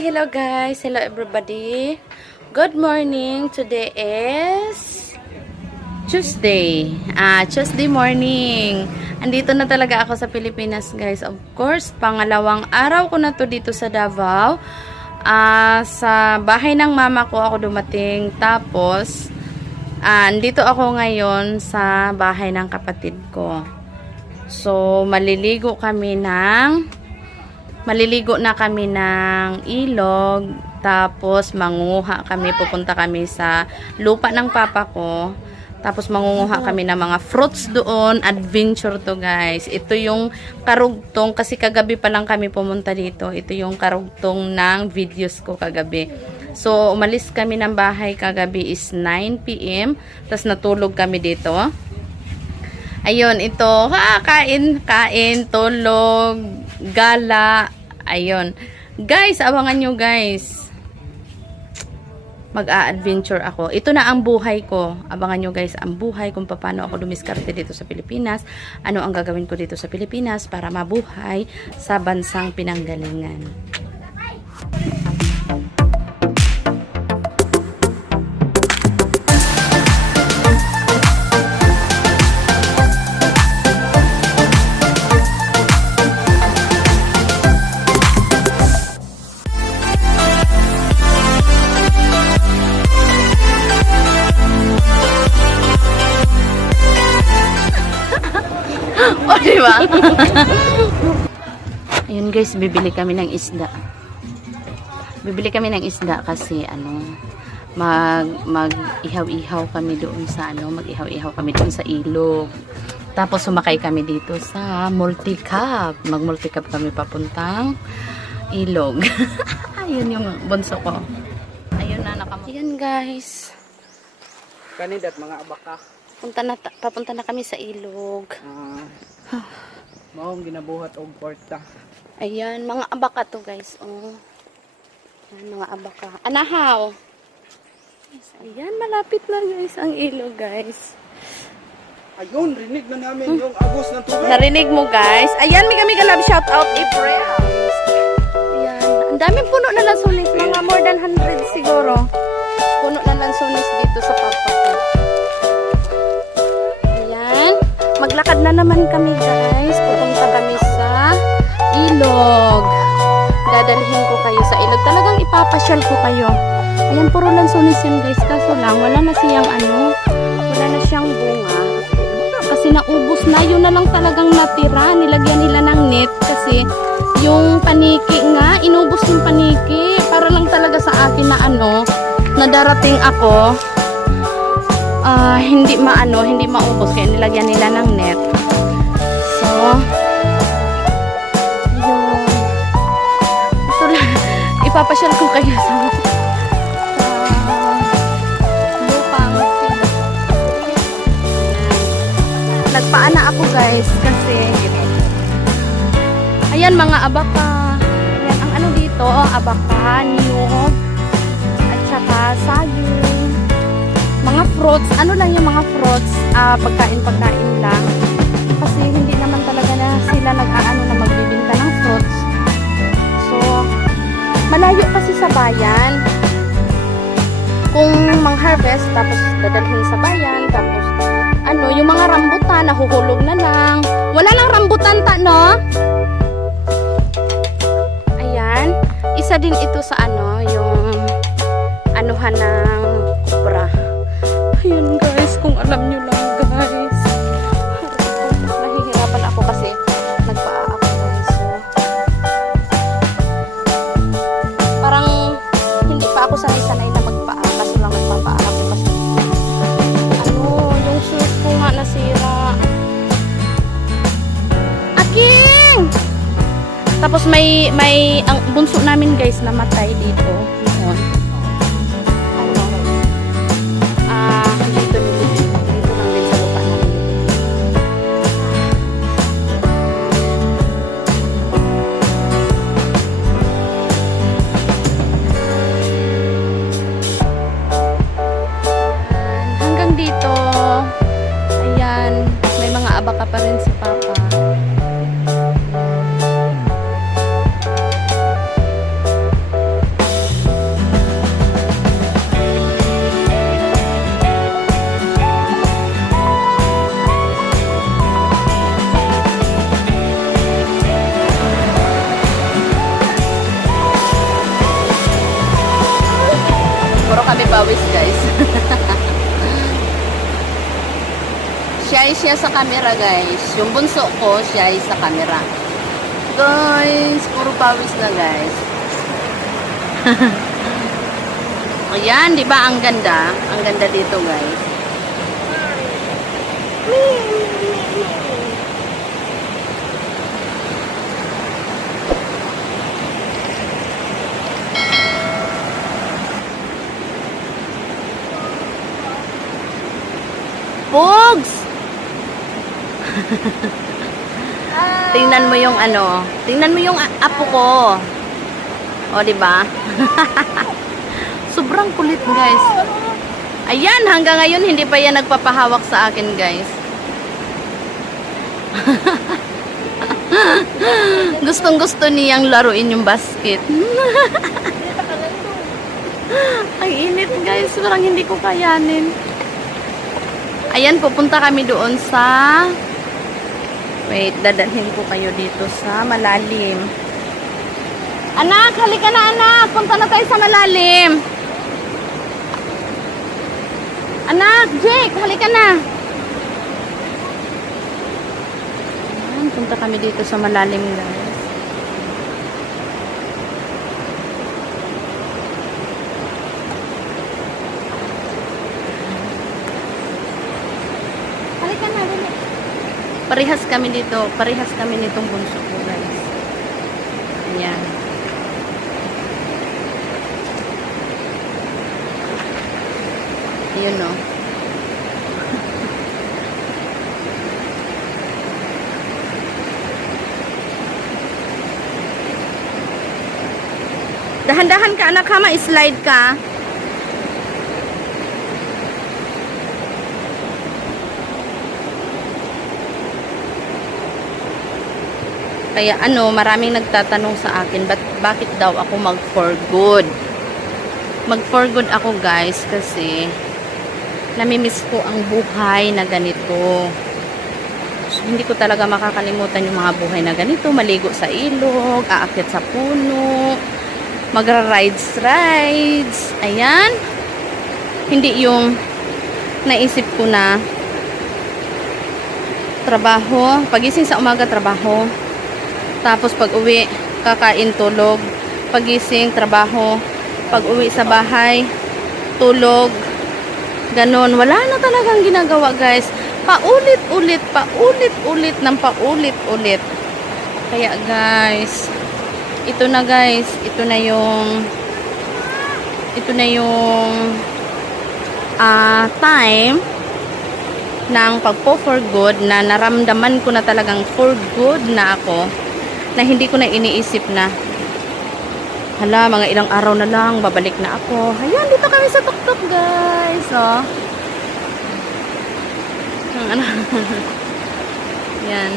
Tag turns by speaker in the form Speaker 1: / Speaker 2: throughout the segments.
Speaker 1: hello guys. Hello everybody. Good morning. Today is Tuesday. Ah, Tuesday morning. Andito na talaga ako sa Pilipinas, guys. Of course, pangalawang araw ko na to dito sa Davao. Ah, sa bahay ng mama ko ako dumating. Tapos, ah, andito ako ngayon sa bahay ng kapatid ko. So, maliligo kami ng maliligo na kami ng ilog, tapos mangunguha kami, pupunta kami sa lupa ng papa ko, tapos mangunguha kami ng mga fruits doon, adventure to guys. Ito yung karugtong, kasi kagabi pa lang kami pumunta dito, ito yung karugtong ng videos ko kagabi. So, umalis kami ng bahay kagabi is 9pm, tapos natulog kami dito. Ayun, ito, ha, kain, kain, tulog, gala, ayun. Guys, abangan nyo guys. Mag-a-adventure ako. Ito na ang buhay ko. Abangan nyo guys, ang buhay kung paano ako dumiskarte dito sa Pilipinas. Ano ang gagawin ko dito sa Pilipinas para mabuhay sa bansang pinanggalingan. Ayun guys, bibili kami ng isda. Bibili kami ng isda kasi ano, mag mag ihaw-ihaw kami doon sa ano, mag ihaw-ihaw kami doon sa ilog. Tapos sumakay kami dito sa multi-cab. Mag multi-cab kami papuntang ilog. Ayun yung bunso ko. Ayun na nakam. Ayun guys.
Speaker 2: Kanidat mga abaka.
Speaker 1: Punta na ta- papunta na kami sa ilog.
Speaker 2: Ah. Maong ginabuhat og porta.
Speaker 1: Ayan, mga abaka to guys. Oh. Ayan, mga abaka. Anahaw. Ayan, malapit na guys ang ilog guys.
Speaker 2: Ayun, rinig na namin yung agos ng tubig.
Speaker 1: Narinig mo guys. Ayan, may kami kalab shout out April. Ayan, ang daming puno na lansones. Mga more than 100 siguro. Puno na lansones ipapasyal ko kayo. Ayan, puro lansones yan guys. Kaso lang, wala na siyang ano, wala na siyang bunga. Kasi naubos na, yun na lang talagang natira. Nilagyan nila ng net kasi yung paniki nga, inubos yung paniki. Para lang talaga sa akin na ano, na darating ako, ah, hindi maano, hindi maubos. Kaya nilagyan nila ng net. So, ipapasyal ko kayo sa lupang nagpaana ako guys kasi ayan mga abaka. Ayan ang ano dito oh, abaka, niyog at saka saging. Mga fruits ano lang yung mga fruits ah, pagkain pagkain lang. Kasi hindi naman talaga na sila nag-aano na magbibinta ng fruits. So malayo kasi sa bayan. Kung mang-harvest tapos dadalhin sa bayan tapos ano yung mga rambutan nahuhulog na lang. Wala lang rambutan ta no? Ayan. Isa din ito sa ano yung anuhan ng kupra ayun guys kung alam nyo lang pa ako sanay-sanay na magpaa kaso lang nagpapaa ako kasi ano yung shoes ko nga nasira. Aking! Tapos may may ang bunso namin guys namatay dito pawis, guys. ay siya sa camera, guys. Yung bunso ko, siya ay sa camera. Guys, puro pawis na, guys. Ayan, di ba? Ang ganda. Ang ganda dito, guys. Pogs! Tingnan mo yung ano, tingnan mo yung apo ko. O, di ba? Sobrang kulit, guys. Ayan, hanggang ngayon hindi pa yan nagpapahawak sa akin, guys. Gustong gusto niyang laruin yung basket. Ang init, guys. Parang hindi ko kayanin. Ayan, pupunta kami doon sa... Wait, dadalhin ko kayo dito sa malalim. Anak, halika na anak. Punta na tayo sa malalim. Anak, Jake, halika na. Ayan, punta kami dito sa malalim, guys. Halika na, dali. Parehas kami dito. Parehas kami nitong bunso ko, guys. Ayan. Yun, no. Dahan-dahan ka, anak ha. Ma-slide ka. Kaya ano, maraming nagtatanong sa akin, ba't, bakit daw ako mag for good? Mag for good ako guys kasi namimiss ko ang buhay na ganito. So, hindi ko talaga makakalimutan yung mga buhay na ganito. Maligo sa ilog, aakyat sa puno, magra-rides, rides. Ayan. Hindi yung naisip ko na trabaho, pagising sa umaga trabaho, tapos pag uwi, kakain, tulog. Pagising, trabaho. Pag uwi sa bahay, tulog. Ganon. Wala na talagang ginagawa, guys. Paulit-ulit, paulit-ulit ng paulit-ulit. Kaya, guys, ito na, guys. Ito na yung ito na yung ah time ng pagpo for good na naramdaman ko na talagang for good na ako na hindi ko na iniisip na hala, mga ilang araw na lang babalik na ako. Ayan, dito kami sa tuktok, guys. Oh. Ano. Yan.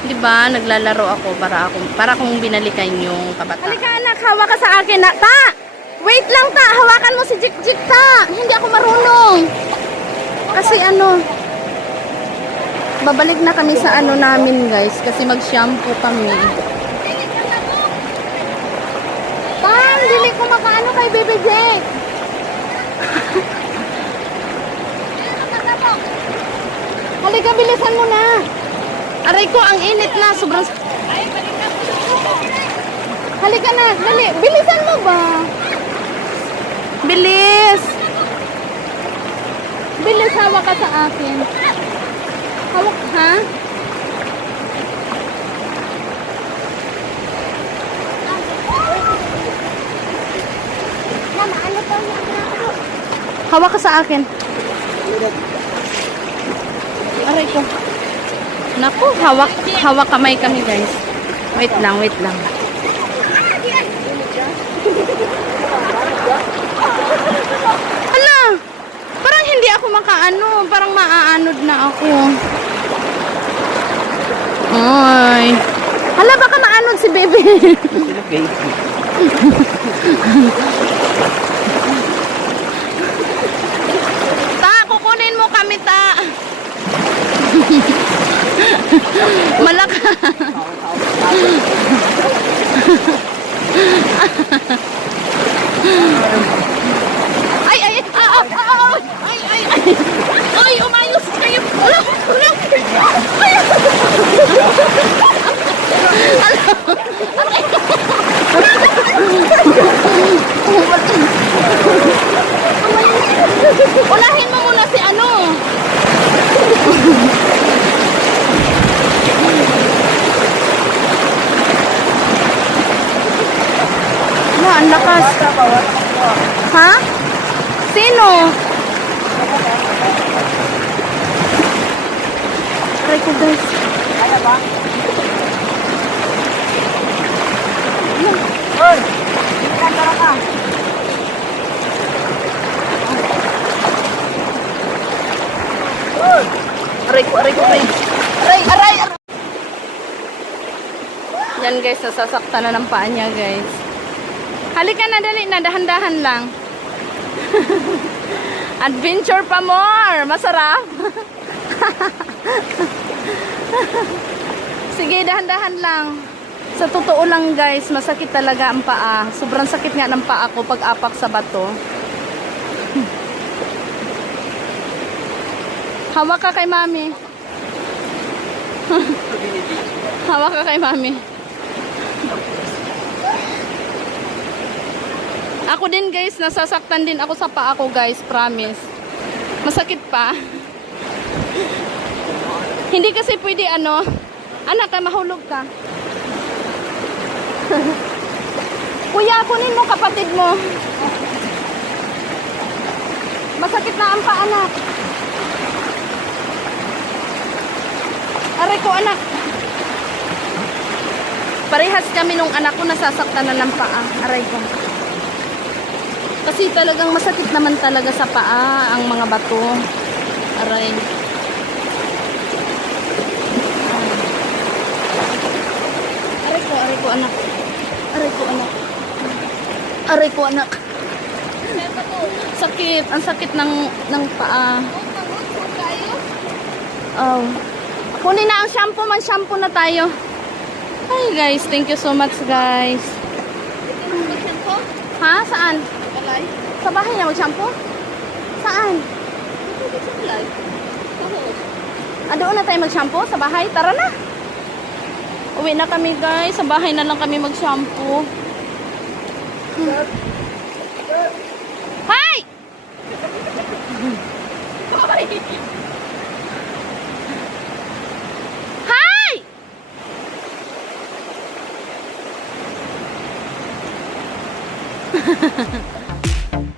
Speaker 1: 'Di ba? Naglalaro ako para ako para kung binalikan yung kabataan. Halika anak, hawa ka sa akin. Na, ta! Wait lang ta, hawakan mo si Jik Jik ta. Hindi ako marunong. Kasi ano, babalik na kami sa ano namin guys kasi mag-shampoo kami. Tam, dili ko makaano kay Bebe Jake. Halika, bilisan mo na. Aray ko, ang init na. Sobrang... Halika na, dali. Bilisan mo ba? Bilis. Bilis, hawak ka sa akin. Hawak, ha?
Speaker 3: Ano ginagawa?
Speaker 1: Hawak ka sa akin. Aray ko. Naku, hawak, hawak kamay kami guys. Wait lang, wait lang. Hala! Parang hindi ako makaano. Parang maaanod na ako. Si baby.
Speaker 2: Sila baby.
Speaker 1: Ta, kukunin mo kami, ta. Malaka. Unahin mo muna si ano. Ano, ang lakas. Ha? Sino? Aray ko guys.
Speaker 2: Hoy! Ilan tara ka? Hoy!
Speaker 1: Aray ko, aray ko, aray. Aray, aray, aray. Yan guys, nasasaktan na ng paa niya guys. Halika na, dali na, dahan-dahan lang. Adventure pa more! Masarap! Sige, dahan-dahan lang. Sa totoo lang guys, masakit talaga ang paa. Sobrang sakit nga ng paa ko pag apak sa bato. Hawak ka kay mami. Hawak ka kay mami. Ako din guys, nasasaktan din ako sa paa ko guys, promise. Masakit pa. Hindi kasi pwede ano, anak ka mahulog ka. Kuya, kunin mo kapatid mo. Masakit na ang paa anak. Aray ko anak. Parehas kami nung anak ko nasasaktan na ng paa. Aray ko. Kasi talagang masakit naman talaga sa paa ang mga bato. Aray. Aray ko, aray ko anak. Aray ko anak. Aray ko anak. Sakit, ang sakit ng ng paa. Oh. Kunin na ang shampoo, man shampoo na tayo. Hi guys, thank you so much guys. Ha? Saan? Sa bahay niya mag-shampoo? Saan? Ah, na tayo mag-shampoo? Sa bahay? Tara na. Uwi na kami guys. Sa bahay na lang kami mag-shampoo. Hmm. Hi! Hi!